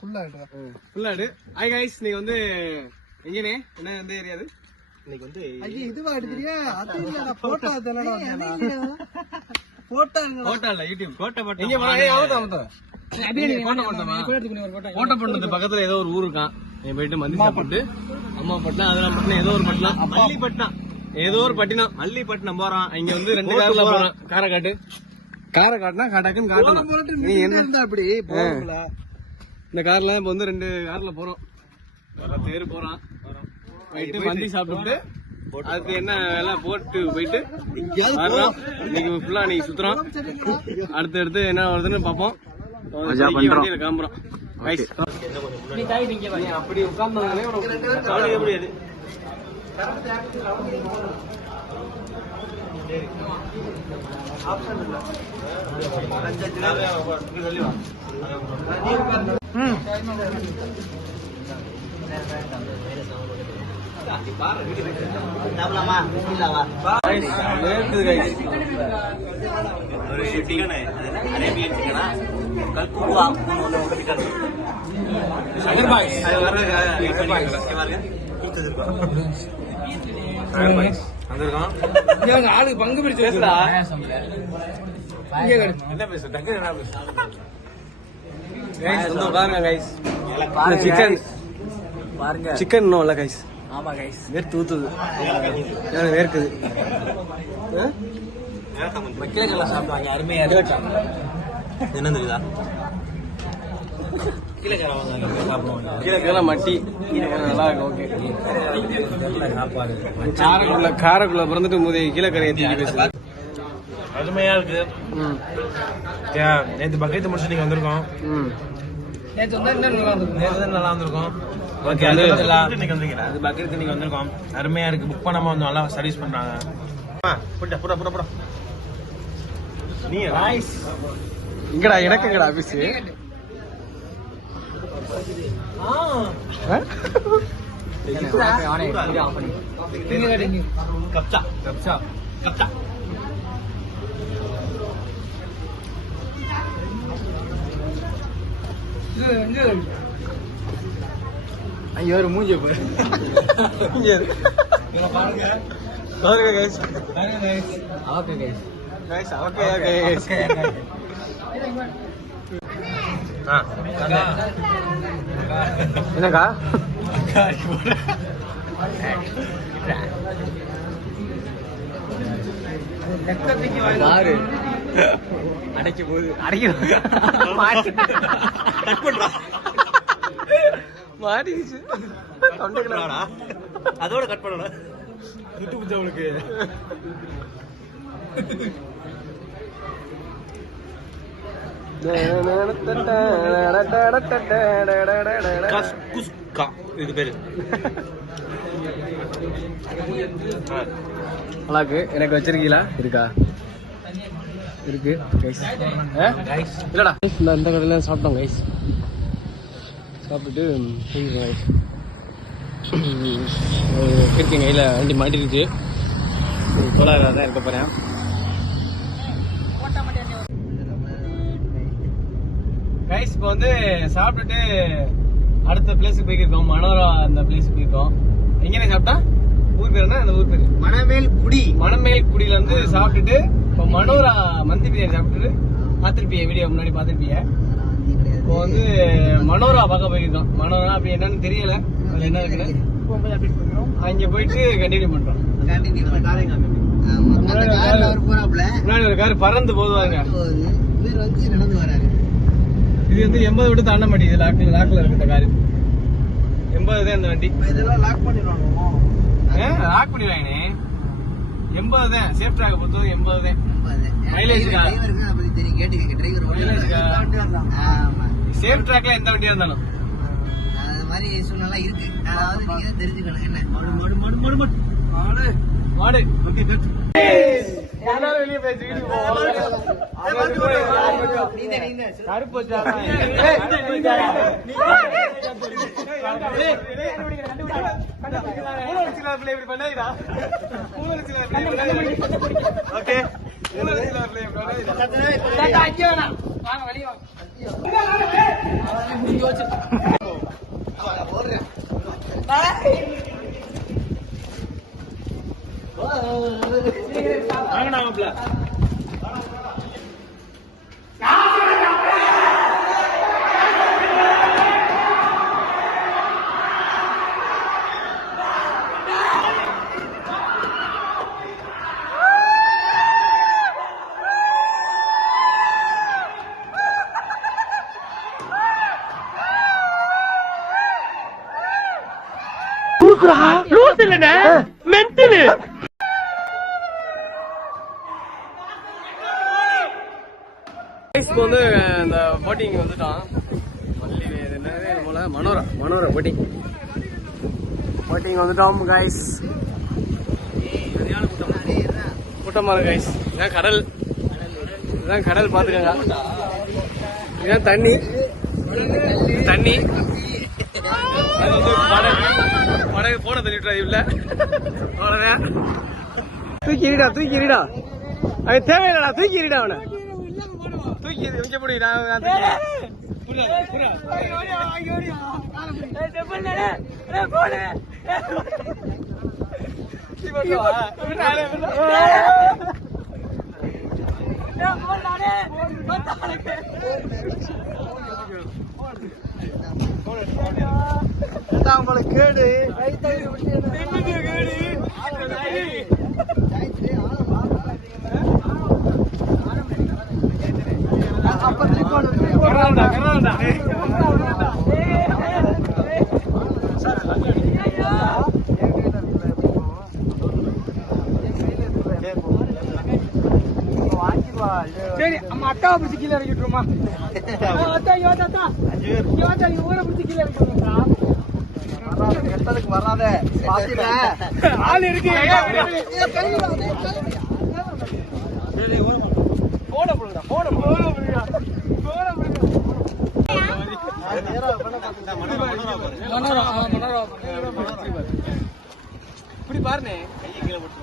ஃபுல்லாடு. Hi guys, நீங்க வந்து எங்கனே என்ன எந்த ஏரியா அது? இன்னைக்கு வந்து இதுவா எடுத்துறியா? அது இல்ல போட்டோ அதெல்லாம் போட்டோ இல்ல யூடியூப் கோட்டை பட்டு எங்க போறா? ஏய் அவதா கோட்டை பட்டணத்து பக்கத்துல ஏதோ ஒரு ஊர் இருக்கான். நீ போயிட்டு மந்தி சாப்பிட்டு அம்மா பட்டினம் அதெல்லாம் பட்டினம் ஏதோ ஒரு பட்டினம் மல்லிப்பட்டினம் ஏதோ ஒரு பட்டினம் மல்லிப்பட்டினம் போறான். இங்க வந்து 2 கார்ல போறான். காரை காட்டுனா காட்டாக்குன்னு காட்டணும். நீ என்ன அப்படி இந்த கார்ல இப்ப வந்து 2 கார்ல போறோம். தேர் போறான். போயிட்டு மந்தி சாப்பிட்டு அதுக்கு என்ன எல்லாம் போட்டு போயிட்டு இன்னைக்கு ஃபுல்லா நீங்க சுத்துறோம். அடுத்து என்ன வருதுன்னு பாப்போம். கிளம்புறோம். அப்படி உட்கார்ந்தாலே எப்படி ஆளுக்கு பங்கு பிரிச்சு சிக்கன் இல்ல கைஸ். ஆமா கைஸ், வேர்த்து ஊத்துது. வேர்க்குது. மக்களுக்கெல்லாம் சாப்பிடுவாங்க, அருமையா இருக்கு. என்ன தெரியுதா? கீழே மட்டி நல்லா இருக்கு. ஓகே, காரக்குள்ள பிறந்துட்டு முதல் கீழக்கரை ஏற்றி பேசுது. அருமையா இருக்கு. நேற்று பக்கத்து முடிச்சு நீங்க வந்திருக்கோம். நேற்று நல்லா வந்திருக்கோம். பக்கத்து நீங்க வந்திருக்கோம். அருமையா இருக்கு. புக் பண்ணாம வந்து நல்லா சர்வீஸ் பண்றாங்க. இங்கடா எனக்கு எங்கடா ஆபீஸ்? ஐயோ மூஞ்சி பாரு. என்னக்கா அடைக்க போகுது. மாட்டிக்கிச்சு. அதோட கட் பண்ணணும். விட்டு பிடிச்ச அவளுக்கு இது பேரு அழகு. எனக்கு வச்சிருக்கீங்களா? இருக்கா? இருக்கு இல்லடா. இந்த கடையில சாப்பிட்டோம் கைஸ். சாப்பிட்டுட்டு இருக்கேன். கையில் வண்டி மாட்டிருச்சு. கோலாராக தான் இருக்க போகிறேன். கைஸ் இப்போ வந்து சாப்பிட்டுட்டு அடுத்த பிளேஸுக்கு போய்க்கிருக்கோம். மனோரா அந்த பிளேஸுக்கு போயிருக்கோம். எங்கேனே சாப்பிட்டா? ஊர் பேர் என்ன? அந்த ஊர் பேர் மணமேல் குடியில வந்து சாப்பிட்டுட்டு இப்போ மனோரா மந்தி பிரியாணி சாப்பிட்டுட்டு பார்த்துருப்பீங்க, வீடியோ முன்னாடி பார்த்துருப்பீங்க. இப்போ வந்து மனோரா பார்க்க போயிருக்கோம். மனோரா அப்படி என்னன்னு தெரியல, அதுல என்ன இருக்குன்னு அங்க போயிட்டு கண்டினியூ பண்றோம். முன்னாடி ஒரு கார் பறந்து போதுவாங்க. இது வந்து 80 விட்டு தாண்ட மாட்டேங்குது. லாக்ல இருக்கு இந்த காரு. 80 தான் இந்த வண்டி. லாக் பண்ணிடுவாங்க. 80 தான் சேஃப் டிராக் பொறுத்தவரை 80 தான். சேஃப் டிராக்ல எந்த வண்டியா இருந்தாலும் அது மாதிரி சூழ்நிலை இருக்கு. அதாவது நீங்க தெரிஞ்சுக்கணும். என்ன மாடு வெளியே பேசி கருப்பு ஓகே இப்போ வந்து இந்த போட்டிங் வந்துட்டான். மனோரா போட்டிங் வந்துட்டோம் கைஸ். கூட்டமா இருக்கு கைஸ். இதான் கடல் பாத்துக்கங்க. இதான் தண்ணி. அது வந்து படகு போன தள்ளிட்டு இல்ல தூக்கிடா அவன் தேவையில்லடா. தூக்கிடா அவனை தூக்கி இங்க போடு. கேடு சரி அம்மா அக்காவை பிடிச்சி கீழே இறக்கிட்டுருமா? ஊரை பிடிச்சி கீழே இறக்கிட்டுருமா? வராத ஆள் இருக்கு. இப்படி பாருனே கையை கீழே போட்டு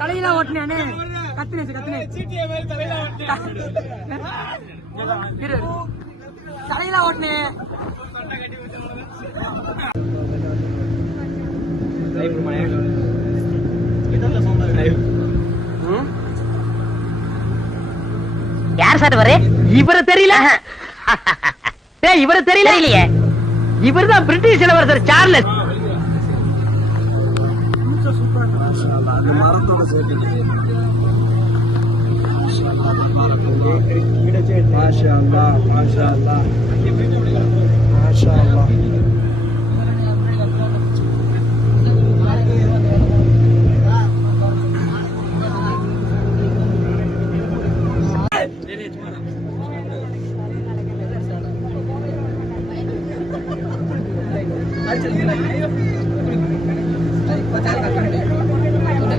தலையில ஓட்டினே கத்துனே தலையில ஓட்டினே யார் சார் வரு? இவரை தெரியல. இவரை தெரியல இல்லையே. இவர் தான் பிரிட்டிஷ் இளவரசர் சார்லஸ்.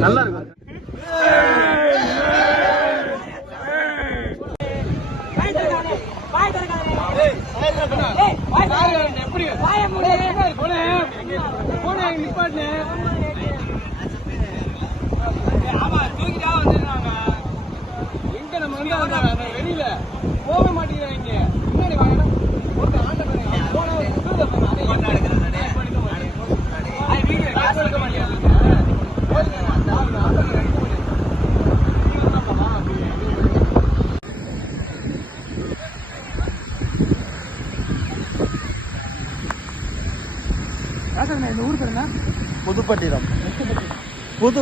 நல்லா இருக்கும். எப்படி ஆமா தூக்கிட்டா வந்துடுறாங்க. எங்க நம்ம வந்து வெளியில போக மாட்டேங்கிறாங்க. முன்னாடி வாங்க ஒரு ஆண்ட பாருங்க. போன ஒரு புதுல பாருங்க. அதை போட்டோ எடுக்கறானே. ஐ வீடியோ காசு எடுக்க மாட்டேங்கிறாங்க. போடுங்க அந்த ஆளு ஆளு ரெடி பண்ணு. நீ வந்தாமா ராசா இந்த ஊர் பேர் என்ன? புதுப்பட்டினம். புது